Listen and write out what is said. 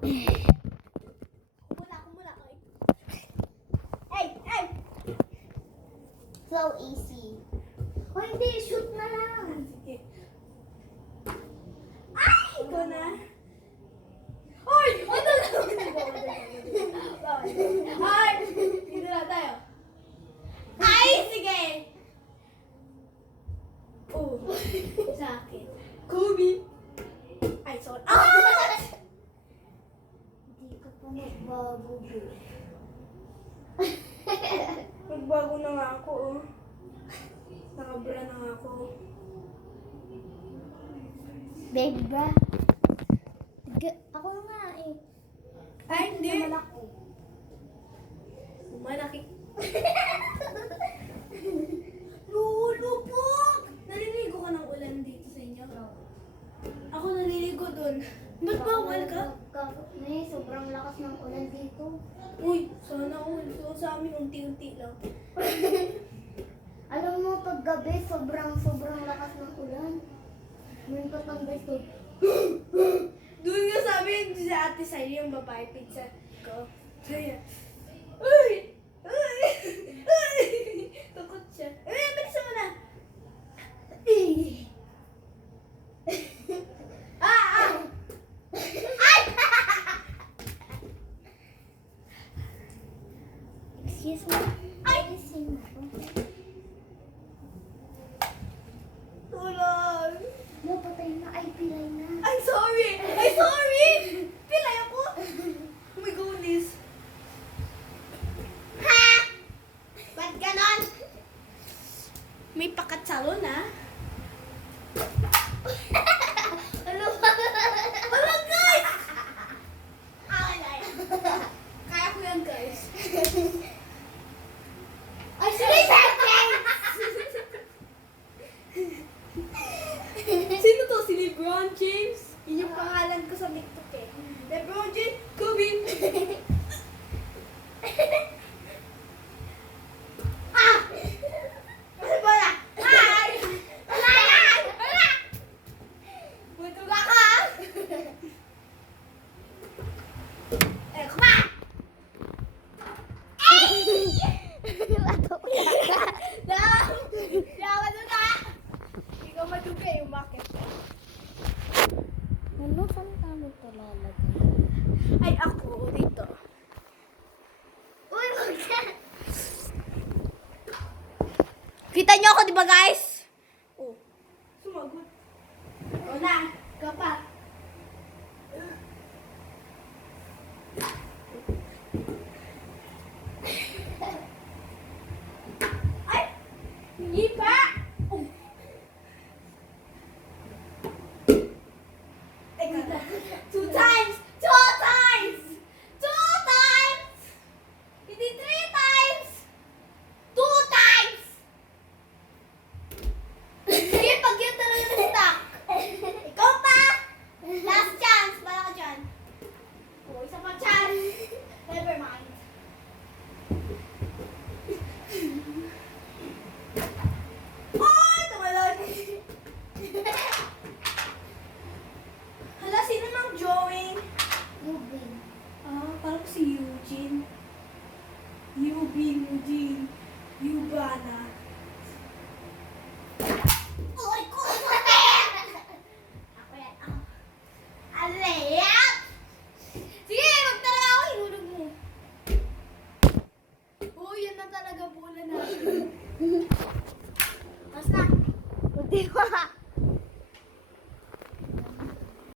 Kumula. Hey! So easy. O hindi, shoot na lang. Sige. Ay! Ikaw na. Hoy! Ito lang! Ay! Dito na tayo. Ay! Sige! Oh. Sa akin. Kobe. Ay, sorry. Ah! Hindi ka pa magbago. Magbago na nga ako, oh. Nakabra na nga ako. Baby bra. Ako nga eh. Ay, hindi. Malaki. Malaki. Lulo po! Naliligo ka ng ulan dito sa inyo? Ako naliligo dun. Ba't bawal ka? May sobrang lakas ng ulan dito. Uy, sana all. So, sa amin, unti-unti lang. Alam mo, pag gabi, sobrang lakas ng ulan. May patambay ko. Doon nga sabi si Ate Sally, yung babae pizza ko. Kaya, uy! Takot siya. Bilisan mo na! Ay! Excuse me. Ay! Tulong! No, patay na. Ay, pilay na. I'm sorry! Pilay ako! Oh my goodness! Ha! Ba't ganon? May pakatsalon, ha? Ano? Wala, guys! Kaya ko yan, guys. Ay, sige, Sino to? Si LeBron James? Yun yung pangalan ko sa TikTok eh. LeBron James, Kobe! Ah! Ano ba na? Ay! Wala yan! Wala! Butuga ka! Eh, kuma! Ikaw maduga eh, umakit. Ano, saan kami ito lalagay? Ay, ako dito. Uy, wag ka! Kita niyo ako, di ba guys? Oh, sumagot. O na, kapat. Ay! Hindi pa! Oh. Teka, two times! Hindi 3 times! 2 times! Sige, pag yun talaga na-stuck. Ikaw pa! Last chance, para ka dyan. O, isa pa chance. Never mind. Ay, tumalon. Hala, sino nang drawing? Moving. Ah, parang si Eugene. Eugene. Eugana. Uy, ko! Ako yan, ako. Aliyat! Sige, magtala ako, hinulog mo. Oh, yan na talaga bola natin. Basta. Hindi pa.